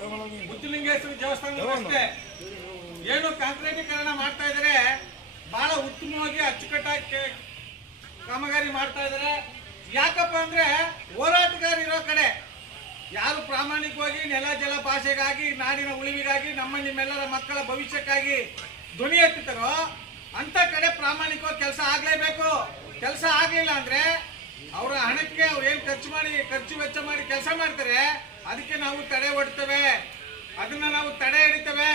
ಮುದ್ದಲಿಂಗೇಶ್ವರ ದೇವಸ್ಥಾನ ಅಷ್ಟೇ. ಏನು ಕಾಂಕ್ರೀಟೀಕರಣ ಮಾಡ್ತಾ ಇದ್ರೆ. ಬಹಳ ಉತ್ತಮವಾಗಿ ಅಚ್ಚುಕಟ್ಟಾಗಿ ಕಾಮಗಾರಿ ಮಾಡ್ತಾ ಇದ್ರೆ. ಯಾಕಪ್ಪ ಅಂದ್ರೆ ಹೋರಾಟಗಾರ ಇರೋ ಕಡೆ ಯಾರು ಪ್ರಾಮಾಣಿಕವಾಗಿ ನೆಲ ಜಲ ಭಾಷೆಗಾಗಿ ನಾಡಿನ ಉಳಿವಿಗಾಗಿ ನಮ್ಮ ನಿಮ್ಮೆಲ್ಲರ ಮಕ್ಕಳ ಭವಿಷ್ಯಕ್ಕಾಗಿ ಧ್ವನಿ ಎತ್ತಿತಾರೋ ಅಂತ ಕಡೆ ಪ್ರಾಮಾಣಿಕವಾಗಿ ಕೆಲಸ ಆಗ್ಲೇಬೇಕು. ಕೆಲಸ ಆಗ್ಲಿಲ್ಲ ಅಂದ್ರೆ ಅವರ ಹಣಕ್ಕೆ ಅವ್ರು ಏನ್ ಖರ್ಚು ಮಾಡಿ ಖರ್ಚು ವೆಚ್ಚ ಮಾಡಿ ಕೆಲಸ ಮಾಡ್ತಾರೆ. ಅದಕ್ಕೆ ನಾವು ತಡೆ ಒಡ್ತೇವೆ. ಅದನ್ನ ನಾವು ತಡೆ ಹಿಡಿತೇವೆ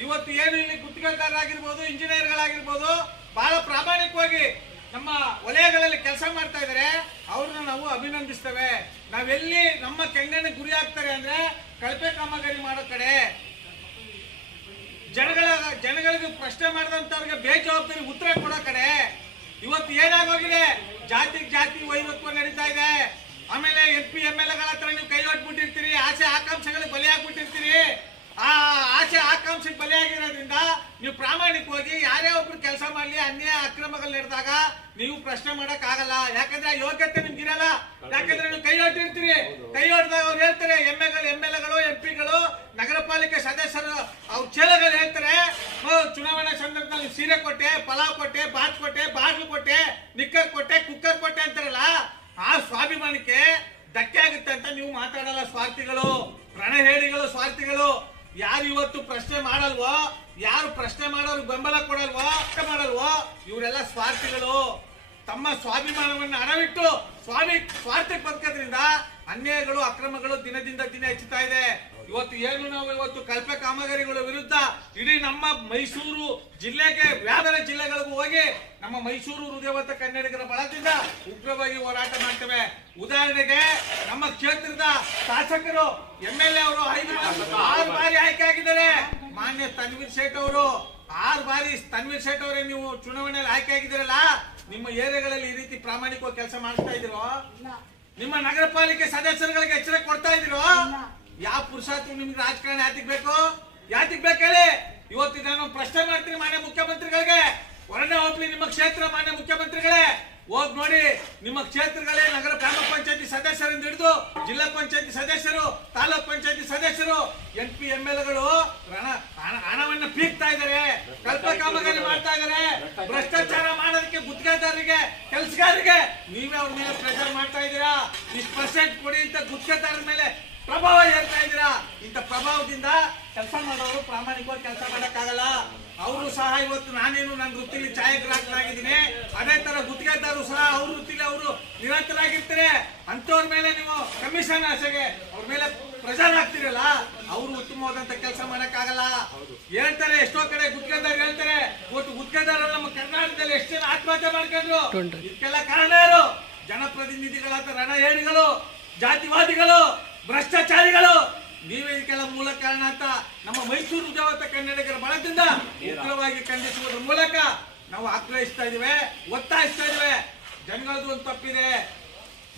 ಇವತ್ತು ಏನು ಇಲ್ಲಿ ಗುತ್ತಿಗೆದಾರರಾಗಿರ್ಬೋದು, ಇಂಜಿನಿಯರ್ಗಳಾಗಿರ್ಬೋದು, ಬಹಳ ಪ್ರಾಮಾಣಿಕವಾಗಿ ನಮ್ಮ ವಲಯಗಳಲ್ಲಿ ಕೆಲಸ ಮಾಡ್ತಾ ಇದ್ದಾರೆ ಅವ್ರನ್ನ ನಾವು ಅಭಿನಂದಿಸ್ತೇವೆ. ನಾವೆಲ್ಲಿ ನಮ್ಮ ಕೆಂಗಣ್ಣ ಗುರಿ ಆಗ್ತಾರೆ ಅಂದ್ರೆ ಕಳಪೆ ಕಾಮಗಾರಿ ಮಾಡೋ ಕಡೆ. ಜನಗಳ, ಜನಗಳಿಗೆ ಪ್ರಶ್ನೆ ಮಾಡಿದಂಥವ್ರಿಗೆ ಬೇಜವಾಬ್ದಾರಿ ಉತ್ತರ ಕೊಡೋ ಕಡೆ. ಇವತ್ತು ಏನಾಗೋಗಿದೆ? ಜಾತಿ ಜಾತಿ ವೈರತ್ವ ನಡೀತಾ ಇದೆ. ಆಮೇಲೆ ಎಂ ಪಿ ಎಂ ಎಲ್ ಎಗಳ ಹತ್ರ ನೀವು ಕೈ ಹೊಟ್ಬಿಟ್ಟಿರ್ತೀರಿ ಆಸೆ ಆಕಾಂಕ್ಷೆಗಳಿಗೆ ಬಲಿಯಾಗ್ಬಿಟ್ಟಿರ್ತೀರಿ. ಆ ಆಸೆ ಆಕಾಂಕ್ಷೆಗೆ ಬಲಿಯಾಗಿರೋದ್ರಿಂದ ನೀವು ಪ್ರಾಮಾಣಿಕವಾಗಿ ಯಾರೇ ಒಬ್ರು ಕೆಲಸ ಮಾಡಲಿ ಅನ್ಯಾಯ ಅಕ್ರಮಗಳು ನಡೆದಾಗ ನೀವು ಪ್ರಶ್ನೆ ಮಾಡಕ್ ಆಗಲ್ಲ ಯಾಕಂದ್ರೆ ಯೋಗ್ಯತೆ ನಿಮ್ಗೆ ಇರಲ್ಲ ಯಾಕಂದ್ರೆ ನೀವು ಕೈ ಹೊಟ್ಟಿರ್ತೀರಿ ಕೈ ಹೊಡೆದಾಗ ಅವ್ರು ಹೇಳ್ತಾರೆ ಎಂ ಎಗಳು ಎಂ ಎಲ್ ಎಗಳು ಎಂ ಪಿಗಳು ನಗರ ಪಾಲಿಕೆ ಸದಸ್ಯರು ಅವ್ರ ಚೇಲಗಳು ಹೇಳ್ತಾರೆ "ಓ, ಚುನಾವಣಾ ಸಂದರ್ಭದಲ್ಲಿ ಸೀರೆ ಕೊಟ್ಟೆ ಪಲಾವ್ ಕೊಟ್ಟೆ ಬಾತ್ ಕೊಟ್ಟೆ ಬಾಟ್ಲು ಕೊಟ್ಟೆ ನಿಕ್ಕರ್ ಕೊಟ್ಟೆ ಕುಕ್ಕರ್ ಕೊಟ್ಟೆ ಆ ಸ್ವಾಭಿಮಾನಕ್ಕೆ ಧಕ್ಕೆ ಆಗುತ್ತೆ ಅಂತ ನೀವು ಮಾತಾಡಲ್ಲ ಸ್ವಾರ್ಥಿಗಳು ಪ್ರಣಹೇಡಿಗಳು ಸ್ವಾರ್ಥಿಗಳು. ಯಾರು ಇವತ್ತು ಪ್ರಶ್ನೆ ಮಾಡಲ್ವೋ, ಯಾರು ಪ್ರಶ್ನೆ ಮಾಡೋರು ಬೆಂಬಲ ಕೊಡಲ್ವೋ ಮಾಡಲ್ವೋ, ಇವರೆಲ್ಲ ಸ್ವಾರ್ಥಿಗಳು. ತಮ್ಮ ಸ್ವಾಭಿಮಾನವನ್ನು ಅಡವಿಟ್ಟು ಸ್ವಾಮಿ ಸ್ವಾರ್ಥಕ್ಕೆ ಬದುಕೋದ್ರಿಂದ ಅನ್ಯಾಯಗಳು, ಅಕ್ರಮಗಳು ದಿನದಿಂದ ದಿನ ಹೆಚ್ಚುತ್ತಾ ಇದೆ. ಇವತ್ತು ಏನು ನಾವು ಇವತ್ತು ಕಲ್ಪೆ ಕಾಮಗಾರಿಗಳ ವಿರುದ್ಧ ಇಡೀ ನಮ್ಮ ಮೈಸೂರು ಜಿಲ್ಲೆಗೆ ವ್ಯಾದರ ಜಿಲ್ಲೆಗಳಿಗೂ ಹೋಗಿ ನಮ್ಮ ಮೈಸೂರು ಹೃದಯವಂತ ಕನ್ನಡಿಗರ ಬಳದಿಂದ ಉಗ್ರವಾಗಿ ಹೋರಾಟ ಮಾಡ್ತೇವೆ. ಉದಾಹರಣೆಗೆ ನಮ್ಮ ಕ್ಷೇತ್ರದ ಶಾಸಕರು ಎಂ ಎಲ್ ಎ ಅವರು ಐದು ಆರು ಬಾರಿ ಆಯ್ಕೆ ಆಗಿದ್ದಾರೆ. ಮಾನ್ಯ ತನ್ವೀರ್ ಶೇಟ್ ಅವರು ಆರು ಬಾರಿ ತನ್ವೀರ್ ಶೇಟ್ ಅವರೇ ನೀವು ಚುನಾವಣೆಯಲ್ಲಿ ಆಯ್ಕೆ ಆಗಿದ್ದೀರಲ್ಲ ನಿಮ್ಮ ಏರಿಯಾಗಳಲ್ಲಿ ಈ ರೀತಿ ಪ್ರಾಮಾಣಿಕವಾಗಿ ಕೆಲಸ ಮಾಡ್ತಾ ಇದ್ದೀರೋ? ನಿಮ್ಮ ನಗರ ಪಾಲಿಕೆ ಸದಸ್ಯರುಗಳಿಗೆ ಎಚ್ಚರಿಕೆ ಕೊಡ್ತಾ ಇದ್ದೀರೋ? ಯಾವ ಪುರುಷಾರ್ಥ ನಿಮ್ಗೆ ರಾಜಕಾರಣ ಯಾತಿಗ್ ಬೇಕು? ಯಾತಿಗ್ ಬೇಕು ಇವತ್ತು ನಾನು ಪ್ರಶ್ನೆ ಮಾಡ್ತೀನಿ ಮಾನ್ಯ ಮುಖ್ಯಮಂತ್ರಿಗಳಿಗೆ. ಹೊರನೆ ಹೋಗ್ಲಿ ನಿಮ್ಮ ಕ್ಷೇತ್ರ ಮಾನ್ಯ ಮುಖ್ಯಮಂತ್ರಿಗಳೇ. ಹೋಗ್ ನೋಡಿ, ನಿಮ್ಮ ಕ್ಷೇತ್ರಗಳೇ ನಗರ ಗ್ರಾಮ ಪಂಚಾಯತಿ ಸದಸ್ಯರಿಂದ ಹಿಡಿದು ಜಿಲ್ಲಾ ಪಂಚಾಯತಿ ಸದಸ್ಯರು, ತಾಲೂಕ್ ಪಂಚಾಯತಿ ಸದಸ್ಯರು ಎನ್ ಪಿ, ಎಂ ಎಲ್ಗಳು ಹಣವನ್ನು ಹಣ- ಹಣವನ್ನ ಪೀಕ್ತಾ ಇದಾರೆ ಕಲ್ಪ ಕಾಮಗಾರಿ ಮಾಡ್ತಾ ಇದಾರೆ ಭ್ರಷ್ಟಾಚಾರ ಮಾಡೋದಕ್ಕೆ ಗುತ್ತಿಗೆದಾರರಿಗೆ, ಕೆಲಸಗಾರರಿಗೆ ನೀವೇ ಅವ್ರ ಮೇಲೆ ಪ್ರೆಷರ್ ಮಾಡ್ತಾ ಇದ್ದೀರಾ? ಇಷ್ಟು ಪರ್ಸೆಂಟ್ ಕೊಡಿ ಅಂತ ಗುತ್ತಿಗೆದಾರರ ಮೇಲೆ ಪ್ರಭಾವ ಹೇಳ್ತಾ ಇದ್ದೀರಾ? ಇಂಥ ಪ್ರಭಾವದಿಂದ ಕೆಲಸ ಮಾಡೋರು ಪ್ರಾಮಾಣಿಕವಾಗಿ ಕೆಲಸ ಮಾಡೋಕ್ಕಾಗಲ್ಲ. ಅವರು ಸಹ ಇವತ್ತು ನಾನೇನು ನನ್ನ ವೃತ್ತಿಲಿ ಛಾಯಾಗ್ರಾಹಕರಾಗಿದ್ದೀನಿ ಅದೇ ತರ ಗುತ್ತಿಗೆದಾರರು ಸಹ ಅವ್ರ ವೃತ್ತಿಲಿ ಅವರು ನಿರಂತರಾಗಿರ್ತಾರೆ. ಅಂತವ್ರ ಮೇಲೆ ನೀವು ಕಮಿಷನ್ ಆಸೆಗೆ ಅವ್ರ ಮೇಲೆ ಪ್ರೆಷರ್ ಆಗ್ತಿರಲ್ಲ ಅವರು ಉತ್ತಮವಾದಂತ ಕೆಲಸ ಮಾಡಕ್ಕಾಗಲ್ಲ. ಹೇಳ್ತಾರೆ ಎಷ್ಟೋ ಕಡೆ ಗುತ್ತಿಗೆದಾರ ಹೇಳ್ತಾರೆ ಇವತ್ತು ಗುತ್ತಿಗೆದಾರರು ನಮ್ಮ ಕರ್ನಾಟಕದಲ್ಲಿ ಎಷ್ಟು ಜನ ಆತ್ಮಹತ್ಯೆ ಮಾಡ್ಕೊಂಡ್ರು? ಇದಕ್ಕೆಲ್ಲ ಕಾರಣ ಯಾರು ಜನಪ್ರತಿನಿಧಿಗಳಾದ ರಣಹೇಡಿಗಳು ಜಾತಿವಾದಿಗಳು ಭ್ರಷ್ಟಾಚಾರಿಗಳು! ನೀವೇ ಇದಕ್ಕೆಲ್ಲ ಮೂಲ ಕಾರಣ ಅಂತ ನಮ್ಮ ಮೈಸೂರು ದೇವತ ಕನ್ನಡಿಗರ ಬಳದಿಂದ ಉಗ್ರವಾಗಿ ಖಂಡಿಸುವುದರ ಮೂಲಕ ನಾವು ಆಗ್ರಹಿಸ್ತಾ ಇದೀವಿ ಒತ್ತಾಯಿಸ್ತಾ ಇದೀವಿ ಜನಗಳದ್ದು ಒಂದು ತಪ್ಪಿದೆ.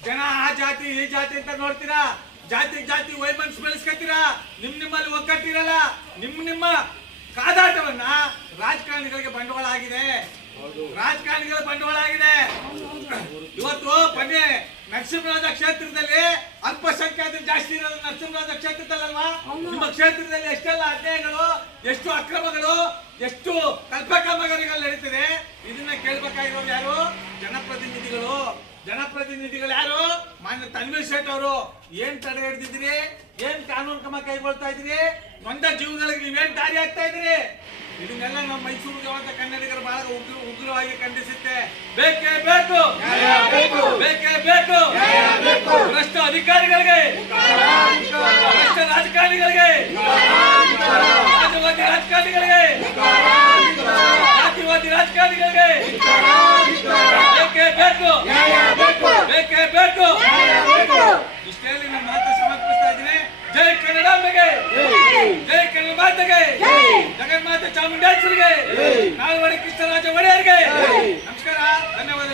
ಜನ ಆ ಜಾತಿ, ಈ ಜಾತಿ ಅಂತ ನೋಡ್ತೀರಾ? ಜಾತಿ ಜಾತಿ ವೈಮನ್ಸ್ ಬೆಳೆಸ್ಕೊತೀರಾ? ನಿಮ್ ನಿಮ್ಮಲ್ಲಿ ಒಗ್ಗಟ್ಟಿರಲ್ಲ. ನಿಮ್ ನಿಮ್ಮ ಕಾದಾಟವನ್ನ ರಾಜಕಾರಣಿಗಳಿಗೆ ಬಂಡವಾಳ ಆಗಿದೆ. ರಾಜಕಾರಣಿಗಳ ಬಂಡವಾಳ ಆಗಿದೆ. ಇವತ್ತು ಬನ್ನಿ ನರಸಿಂಹರಾಜ ಕ್ಷೇತ್ರದಲ್ಲಿ ಅಲ್ಪಸಂಖ್ಯಾತರು ಜಾಸ್ತಿ ಇರೋದು ನರಸಿಂಹರಾಜ ಕ್ಷೇತ್ರದಲ್ಲಲ್ವಾ? ನಿಮ್ಮ ಕ್ಷೇತ್ರದಲ್ಲಿ ಎಷ್ಟೆಲ್ಲ ಅನ್ಯಾಯಗಳು ಎಷ್ಟು ಅಕ್ರಮಗಳು ಎಷ್ಟು ಕಲ್ಪಕ್ರಮಗಳು ನಡೀತಿದೆ ಇದನ್ನ ಕೇಳ್ಬೇಕಾಗಿರೋರು ಯಾರು? ಜನಪ್ರತಿನಿಧಿಗಳು. ಜನಪ್ರತಿನಿಧಿಗಳು ಯಾರು? ಮಾನ್ಯ ತನ್ವೀರ್ ಶೇಟ್ ಅವರು. ಏನ್ ತಡೆ ಹಿಡಿದಿದ್ರಿ ಏನ್ ಕಾನೂನು ಕ್ರಮ ಕೈಗೊಳ್ತಾ ಇದ್ರಿ ನೊಂದ ಜೀವಗಳಿಗೆ ನೀವೇನ್ ದಾರಿ ಆಗ್ತಾ ಇದ್ರಿ ಇದನ್ನೆಲ್ಲ ನಮ್ಮ ಮೈಸೂರು ಕನ್ನಡ ಉಗ್ರವಾಗಿ ಖಂಡಿಸುತ್ತೆ. ಬೇಕೇ ಬೇಕು. ಬೇಕೇ ಬೇಕು. ಭ್ರಷ್ಟ ಅಧಿಕಾರಿಗಳಿಗೆ. ಭ್ರಷ್ಟ ರಾಜಕಾರಣಿಗಳಿಗೆ. ರಾಜವಾದಿ ರಾಜಕಾರಣಿಗಳಿಗೆ. ಜಾತಿವಾದಿ ರಾಜಕಾರಣಿಗಳಿಗೆ. ಬೇಕೇ ಬೇಕು. ಬೇಕೇ ಬೇಕು. ಚಾಮುಂಡೇಶ್ವರಿಗೆ. ನಾಲ್ವಡಿ ಕೃಷ್ಣರಾಜ ಒಡೆಯರ್ಗೆ. ನಮಸ್ಕಾರ ಧನ್ಯವಾದ.